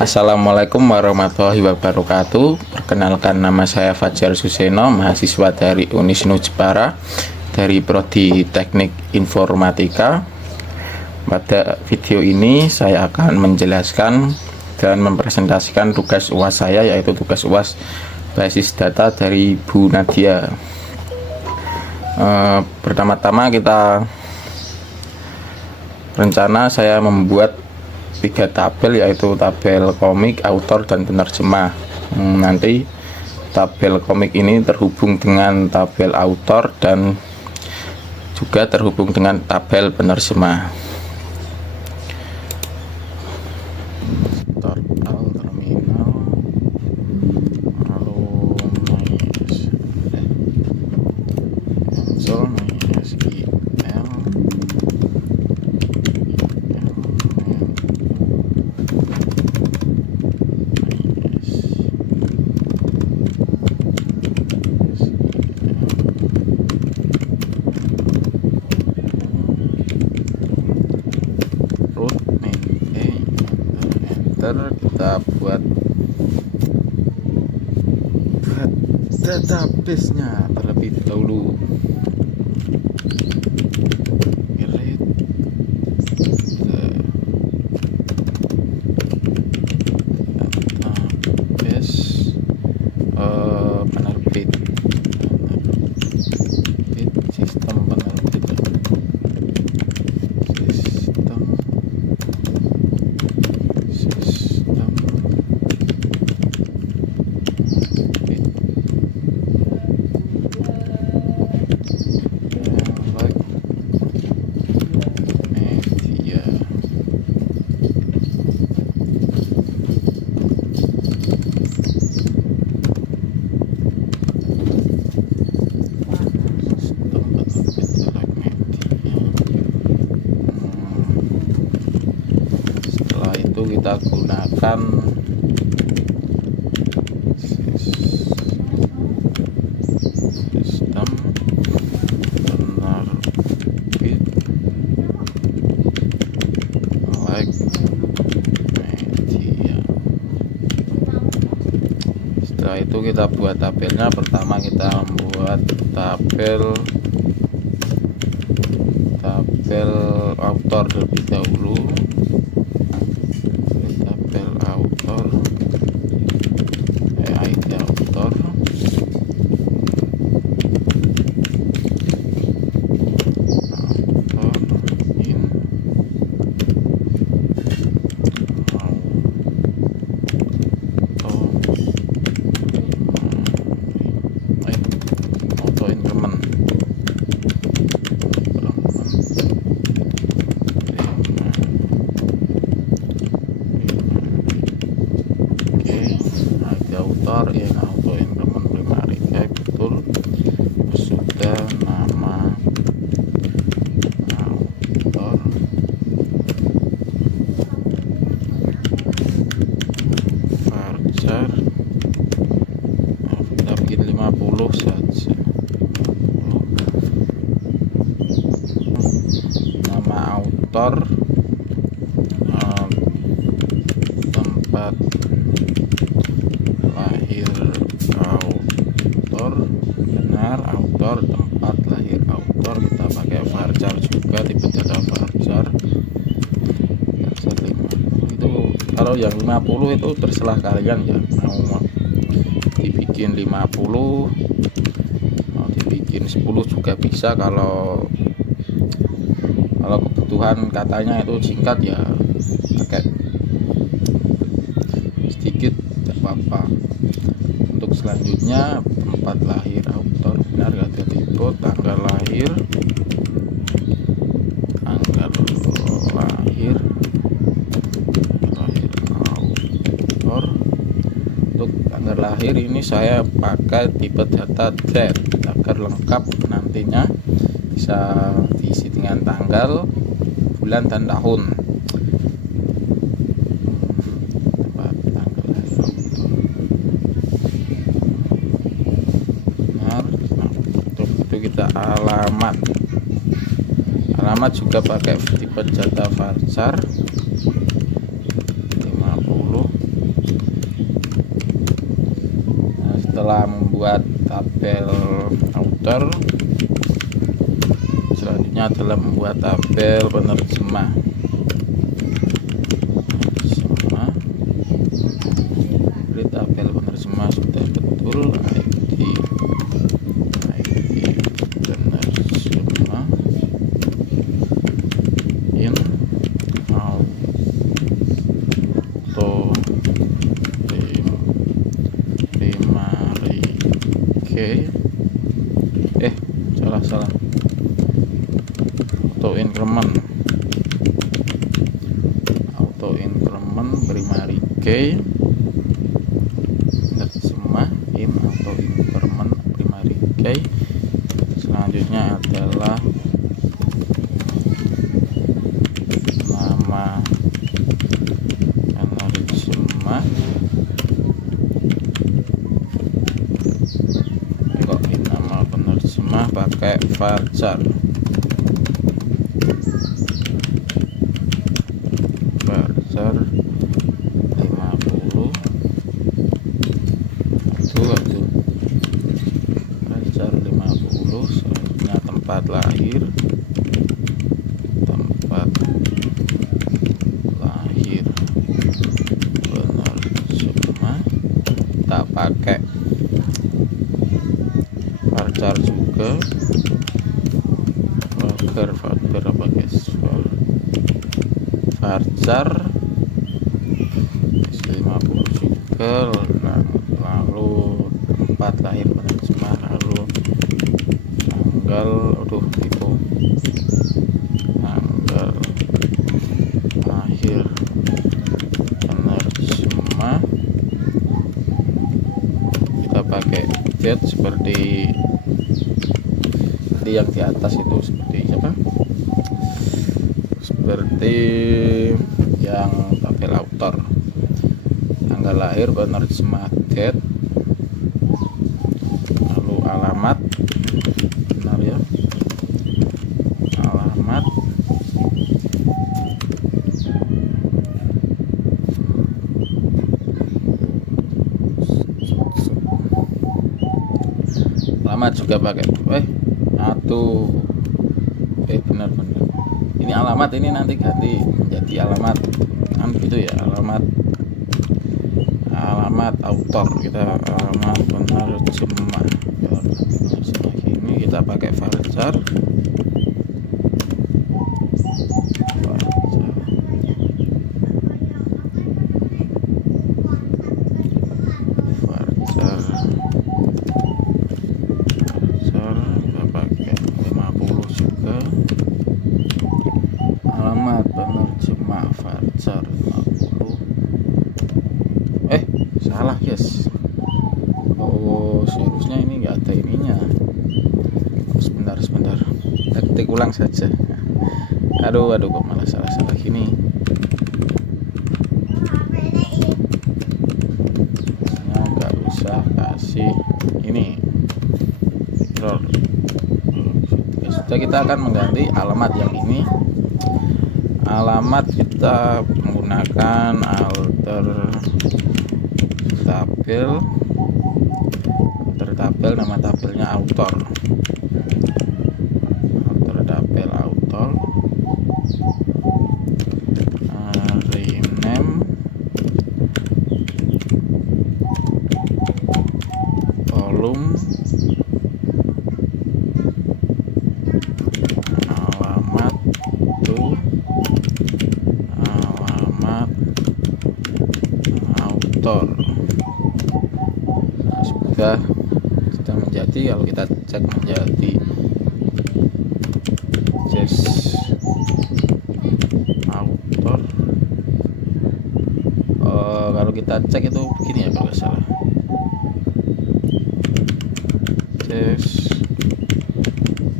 Assalamualaikum warahmatullahi wabarakatuh. Perkenalkan, nama saya Fajar Suseno, mahasiswa dari Unisnu Jepara dari Prodi Teknik Informatika. Pada video ini saya akan menjelaskan dan mempresentasikan tugas UAS saya, yaitu tugas UAS basis data dari Bu Nadia. Pertama-tama kita rencana saya membuat 3 tabel, yaitu tabel komik, autor, dan penerjemah. Nanti tabel komik ini terhubung dengan tabel autor dan juga terhubung dengan tabel penerjemah. Start al terminal, lalu cancel SQL. Kita buat database-nya terlebih dahulu. Database penerbit, sistem penerbit, kita gunakan sistem penerbit like media. Setelah itu kita buat tabelnya. Pertama kita membuat tabel autor terlebih dahulu. ID autor, in auto increment. Yang auto increment primary, betul, sudah nama autor, varchar, kita bikin 50 saja. Nama autor, tempat lahir autor, benar autor, tempat lahir autor, kita pakai varchar juga, tipe data varchar. Itu kalau yang 50 itu terserah kalian ya, mau dibikin 50, mau dibikin 10 juga bisa. Kalau kebutuhan katanya itu singkat ya pakai sedikit, tidak apa-apa. Untuk selanjutnya, tempat lahir autor, benar, ada tipe, tanggal lahir autor. Untuk tanggal lahir ini saya pakai tipe data date agar lengkap, nantinya bisa diisi dengan tanggal, bulan, dan tahun. Kita alamat juga pakai tipe data varchar 50. Setelah membuat tabel author, selanjutnya adalah membuat tabel penerjemah. Beri tabel penerjemah sudah betul, ID penerjemah in auto primary key, salah auto increment primary key penerjemah in auto increment primary key. Selanjutnya adalah nama penerjemah. Nama penerjemah pakai varchar. Varchar 50. Varchar 50. Selanjutnya tempat lahir penerjemah kita pakai varchar juga. Varchar apa guys? Varchar 50 juga. Lalu tempat lahir penerjemah, lalu tanggal tanggal lahir penerjemah kita pakai date seperti yang di atas itu, seperti yang tabel author. Tanggal lahir penerjemah date, lalu alamat, benar ya, alamat, alamat juga pakai benar. Ini alamat, ini nanti ganti menjadi alamat kan gitu ya, alamat author, kita alamat penerjemah. Ini kita pakai varchar. Kita pakai 50 juga. Alamat penerjemah varchar 50. Salah guys. Seharusnya ini enggak ada ininya. Sebentar. Kita ketik ulang saja. Aduh kok malah salah gini. Nggak usah kasih ini error. Sudah, kita akan mengganti alamat yang ini. Alamat kita menggunakan alter tabel, nama tabelnya author. Tabel author, rename, volume, alamat author. Sudah menjadi. Kalau kita cek menjadi author, kalau kita cek itu begini ya, kalau nggak salah,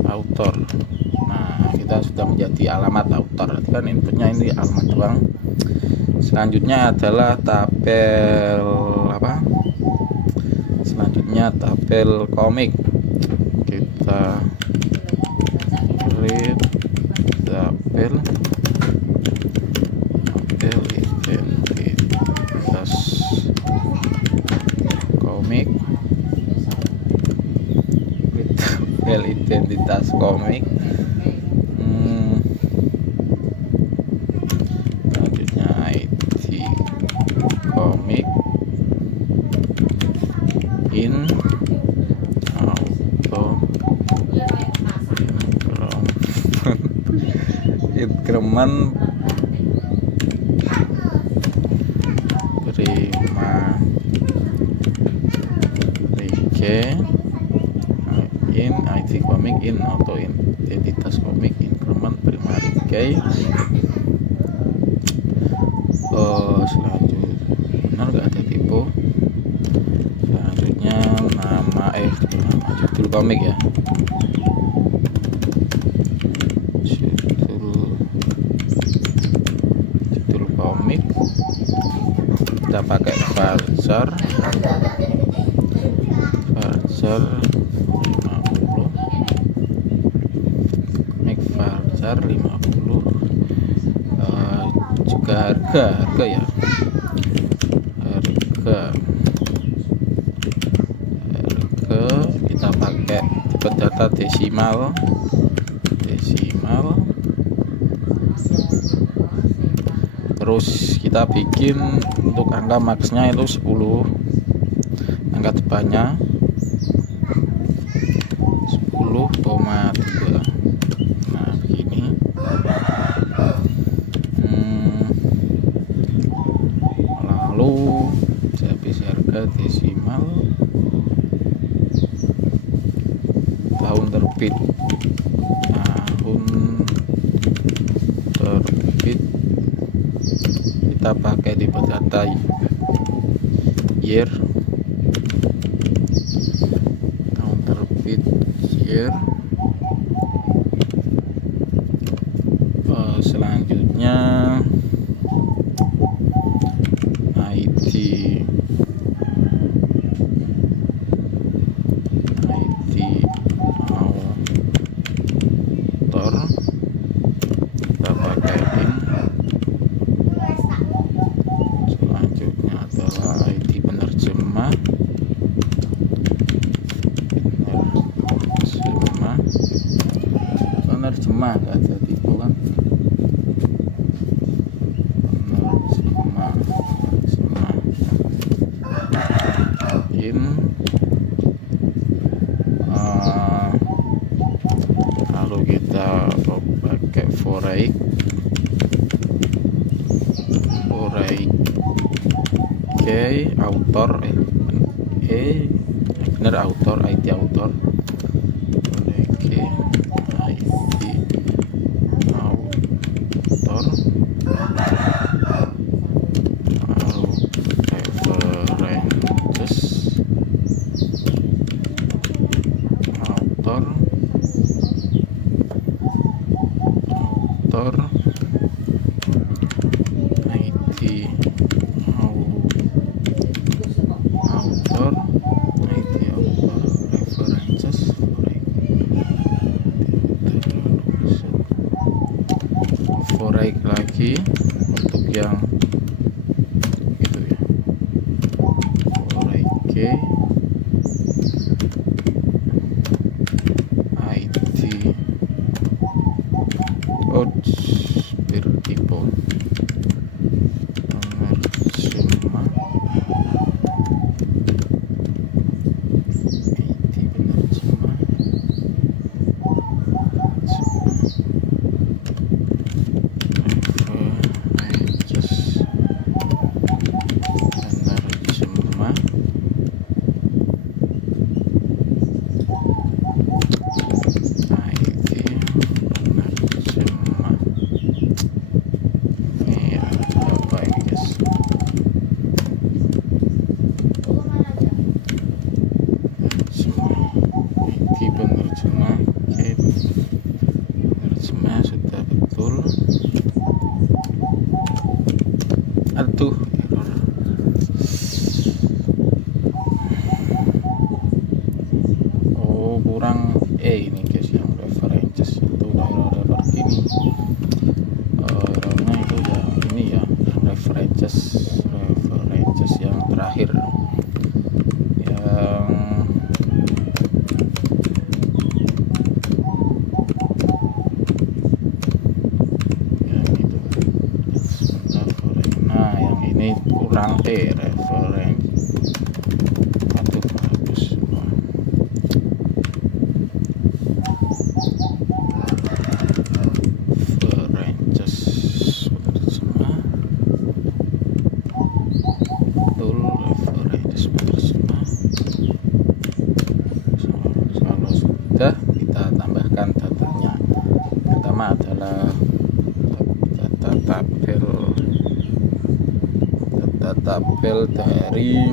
author. Nah, kita sudah menjadi alamat author. Nanti kan inputnya ini alamat doang. Selanjutnya adalah tabel tabel komik. Kita read tabel identitas komik. File identitas komik. Selanjutnya ID komik in auto increment prima rege in ID komik in auto identitas komik increment prima rege. Selanjutnya benar nggak ada tipe. Selanjutnya nama judul komik ya, judul komik kita pakai varchar 50, komik varchar 50. Juga harga ya, harga kita pakai tipe data desimal. Terus kita bikin untuk angka maxnya itu 10, angka depannya 10,3. Nah begini. Lalu habis harga desimal, tahun terbit kita pakai tipe data year, tahun terbit year. Selanjutnya ID author kita pakai in. Selanjutnya adalah ID penerjemah nggak ada tipe kan. Penerjemah in lalu kita pakai foreign author bener author, ID author, ID author, lalu references author ID author, references foreign lagi untuk yang itu ya, foreign ID bertipe penerjemah kurang referen aduh bagus references semua betul references semua. Kalau sudah kita tambahkan datanya. Pertama adalah data tabel dari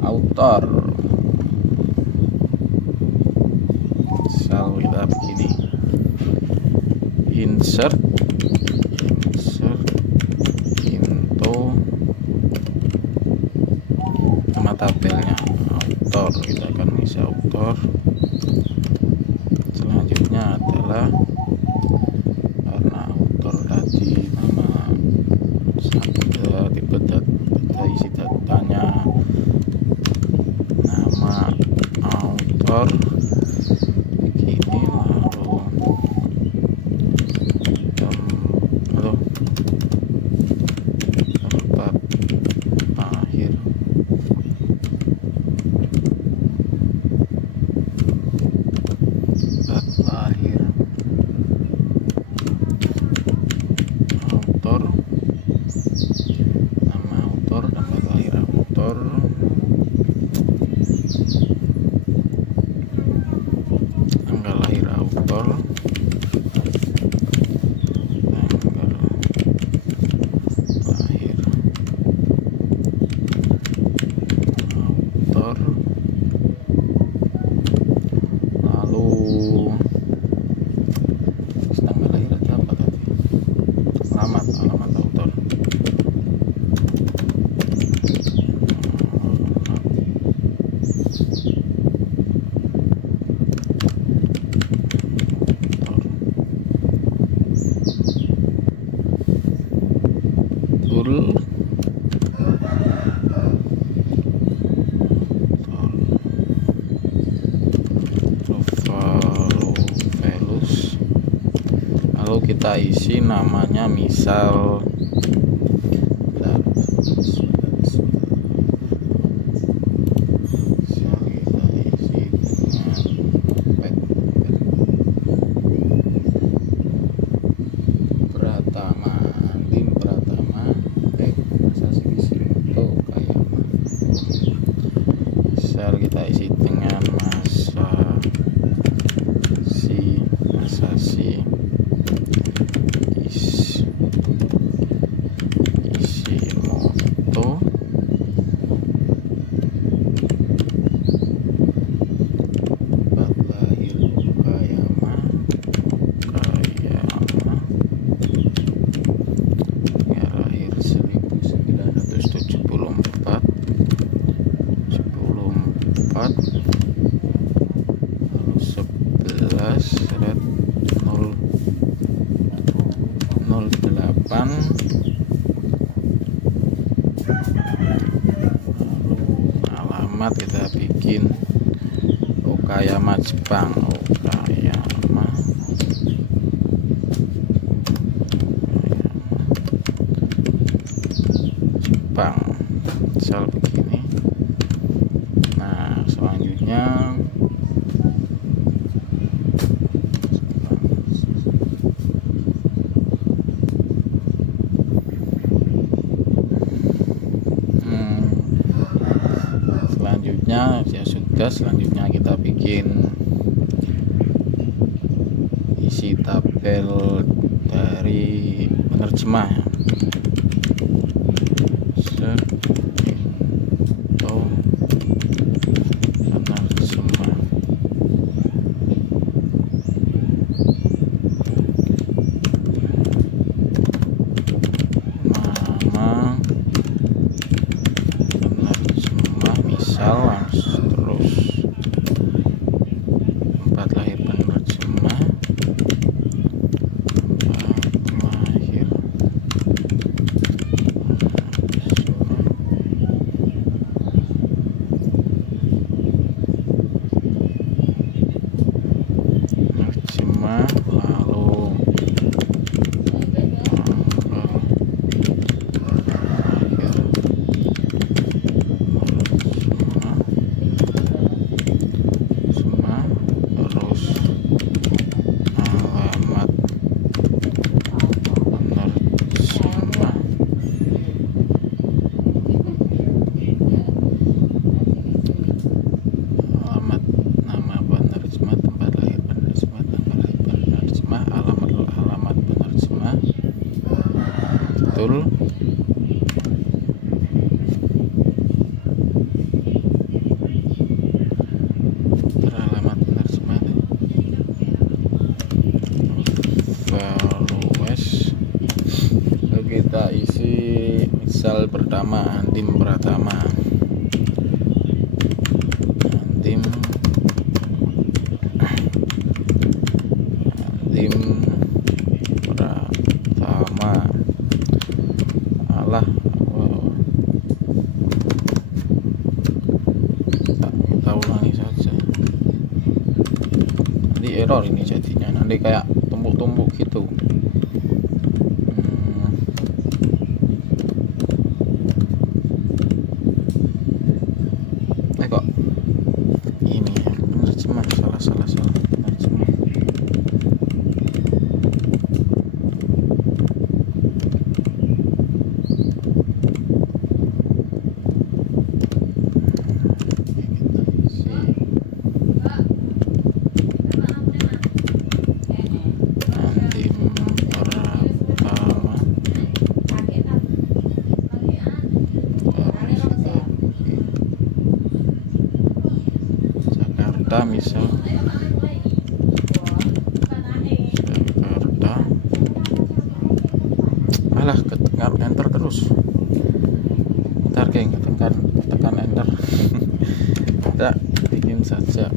author. Misal kita begini, insert into nama tabelnya author, kita akan isi author. Selanjutnya adalah karena author tadi nama tipe data isi datanya nama author begini, lalu tempat akhir author, nama author, tempat lahir author, tanggal lahir author, tanggal lahir author, lalu tanggal lahir ada apa tadi, alamat author, lalu kita isi namanya, misal Pratama, misal kita isi dengan Masasi Ishimoto, tempat lahir Okayama, ya lahir 1974, lalu 11/08, alamat kita bikin Okayama Jepang, Okayama Jepang, misal begini. Nah selanjutnya ya sudah, selanjutnya kita bikin isi tabel dari penerjemah. Penerjemah nama penerjemah, misal terus tempat lahir penerjemah, tempat lahir tanggal pertama Andim Pratama. Andim Pratama. Alah, kita ulangi saja. Nanti error ini jadinya, nanti kayak tumpuk-tumpuk gitu. Kok ini ya, penerjemah salah penerjemah. Jakarta misal, Jakarta. Alah, ketekan enter terus. Bentar geng, tekan enter. Kita bikin saja.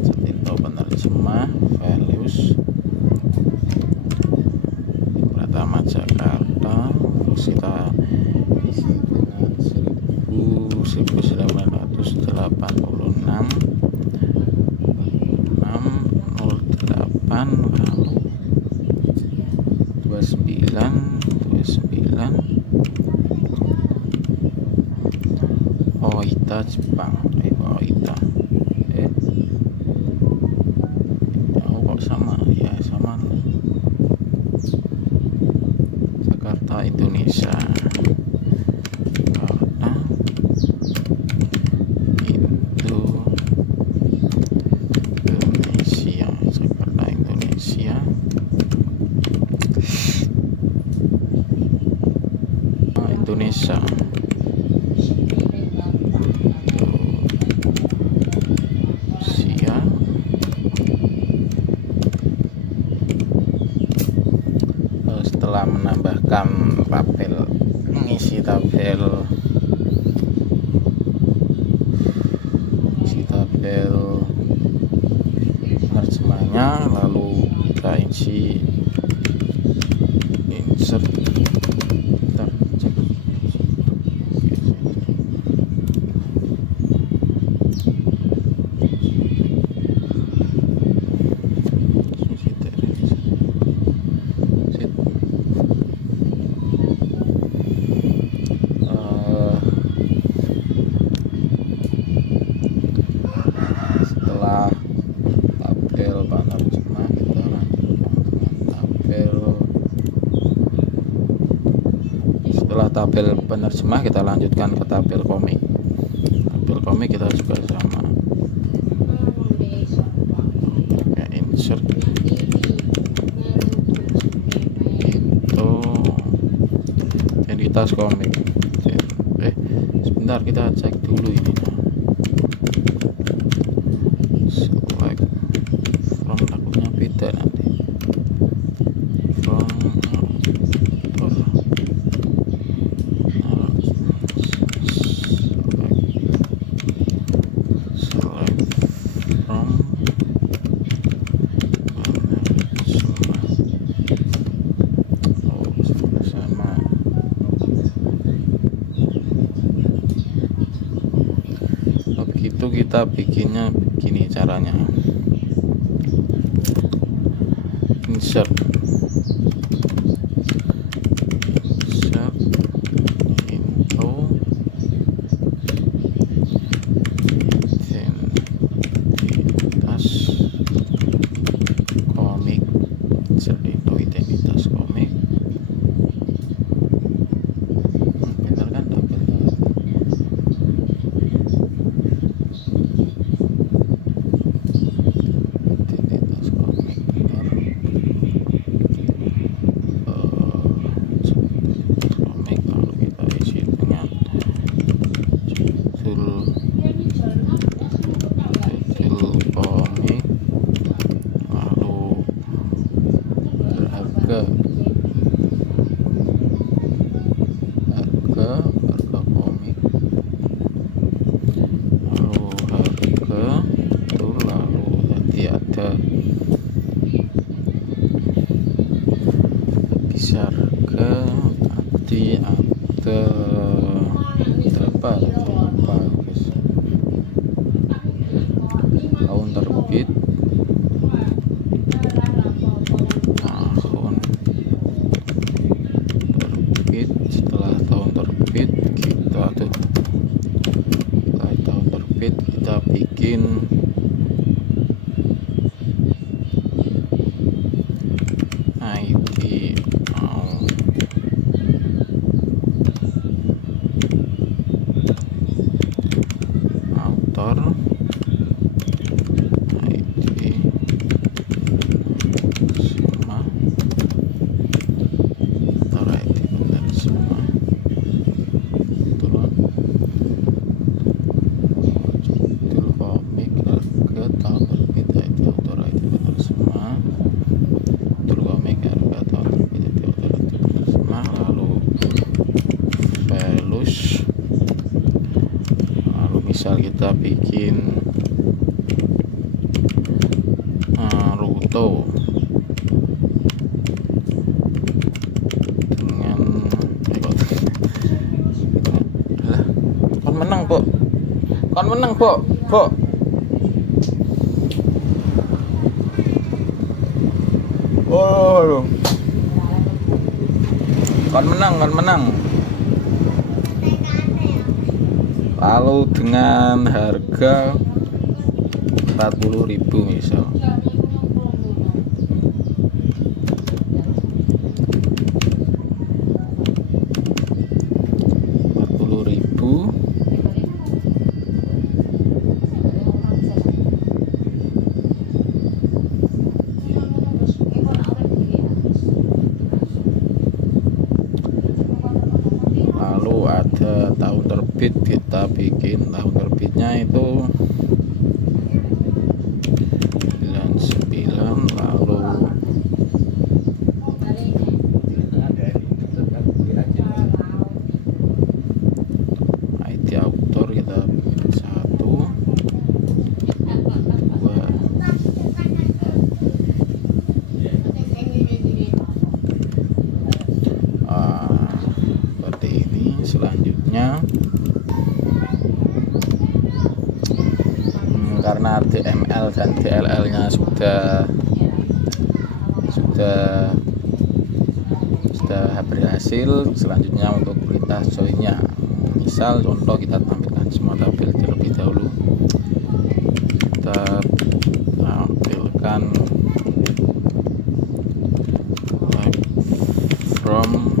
Setito penerjemah values Pratama Jakarta. Kita isi dengan 1986 608 lalu 29 Oita Jepang. Oita kok sama ya, sama Jakarta Indonesia. Jakarta Indonesia. Jakarta Indonesia. Indonesia. Setelah menambahkan tabel, mengisi tabel penerjemahnya, lalu kita isi insert. Bentar, cek. Setelah tabel penerjemah kita lanjutkan ke tabel komik. Tabel komik kita juga sama, kayak insert itu identitas komik. Sebentar, kita cek dulu ini. Select from, takutnya beda nanti. From itu kita bikinnya begini caranya. Insert into identitas komik. Insert into identitas komik. Bener kan tabelnya? Identitas komik bener. harga komik, lalu harga itu, lalu nanti ada bisa harga, nanti ada berapa guys, tahun terbit, setelah tahun terbit kita kita bikin ID author, ID semua, author ID benar semua, judul komik, harga, tahun terbit, ID author ID benar semua, judul komik, harga, tahun terbit, ID author ID benar semua, lalu values, lalu misal kita bikin Ruto dengan kon menang po, oh kon menang, lalu dengan harga 40.000 misal, lalu ada tahun terbit, kita bikin tahun terbitnya itu 99, lalu ID author kita bikin 1, 2, seperti ini. Selanjutnya karena DML dan DLL nya sudah berhasil, selanjutnya untuk perintah joinnya, misal contoh kita tampilkan semua tabel terlebih dahulu, kita tampilkan from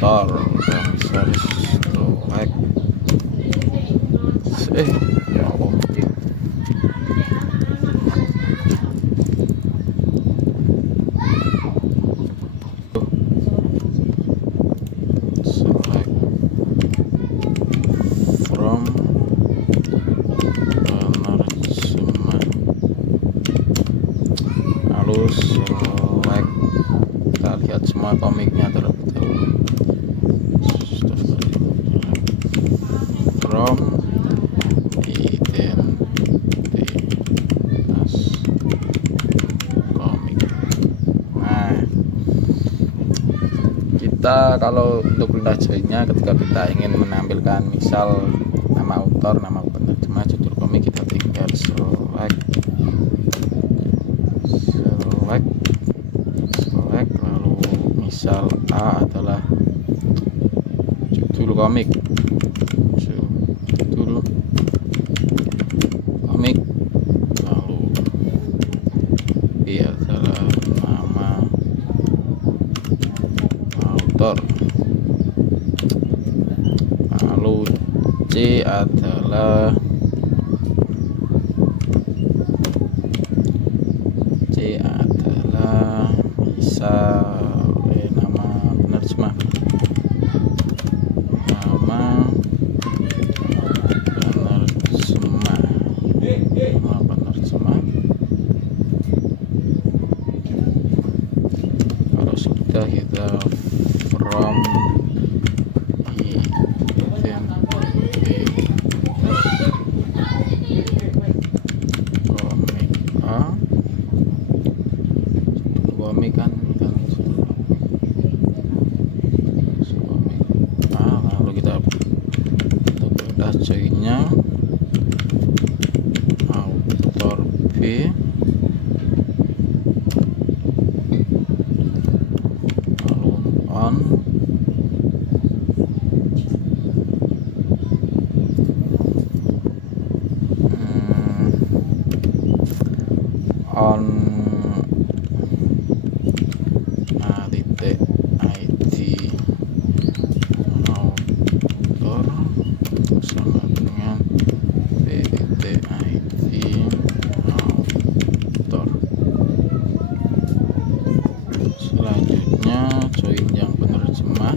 author, series select, ya Allah, select from banner semua, lalu select, kita lihat semua komiknya terlebih dahulu, from identitas komik. Nah, kita kalau untuk perintah joinnya, ketika kita ingin menampilkan misal nama author, nama penerjemah, judul komik, kita tinggal select, lalu misal A adalah judul komik, lalu B adalah nama author, lalu C adalah misal nama penerjemah, bisa kita from komik kan lalu kita udah joinnya author B, lalu on titik ID author sama dengan titik ID author. Selanjutnya join yang penerjemah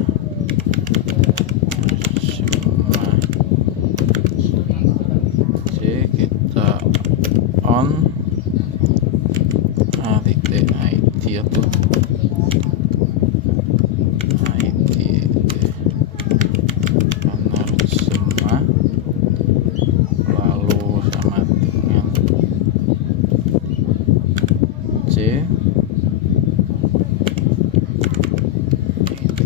C, kita on titik ID atau ID penerjemah, lalu sama dengan C ID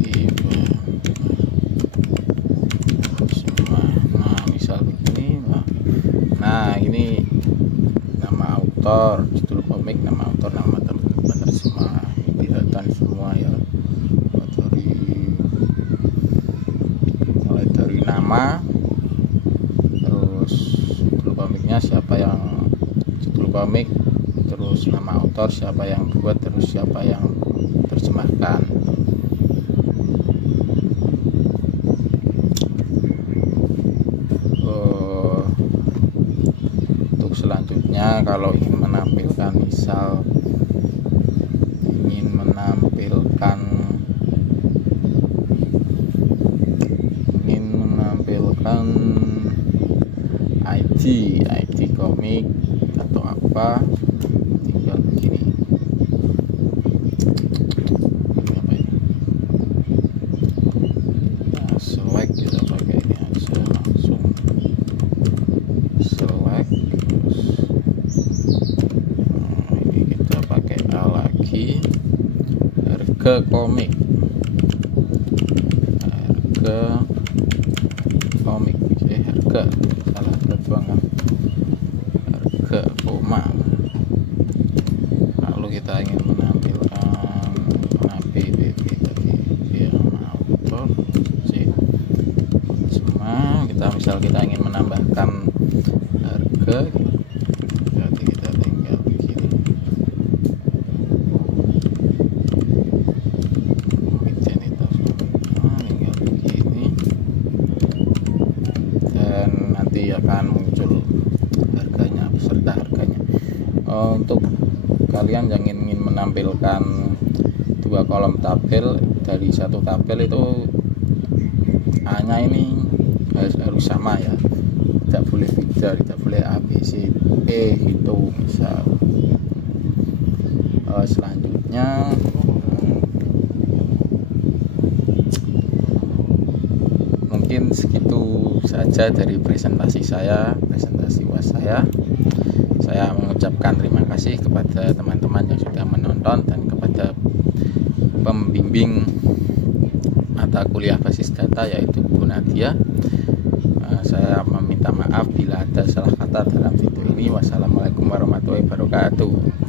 penerjemah. Nah misal begini, nah ini nama autor, judul komik, nama autor, nama penerjemah, kelihatan semua ya, mulai dari nama, terus judul komiknya siapa yang judul komik, terus nama autor siapa yang buat, terus siapa yang terjemahkan. Untuk selanjutnya kalau ingin menampilkan, misal ingin menampilkan ID komik atau apa, tinggal begini. Nah, select, kita pakai ini aja, langsung select. Ini kita pakai A lagi, harga komik, harga salah tertuangan harga koma. Lalu kita ingin menampilkan tadi dia author C, kita misal kita ingin menambahkan harga, jadi kita tinggal begini, tinggal begini, dan nanti akan muncul harganya beserta harganya. Untuk kalian yang ingin menampilkan dua kolom tabel dari satu tabel itu hanya ini harus sama ya, tidak boleh beda, tidak boleh A B C E gitu misal. Selanjutnya mungkin segitu saja dari presentasi UAS saya. Saya mengucapkan terima kasih kepada teman-teman yang sudah menonton dan kepada pembimbing mata kuliah basis data yaitu Bu Nadia. Saya meminta maaf bila ada salah kata dalam video ini. Wassalamualaikum warahmatullahi wabarakatuh.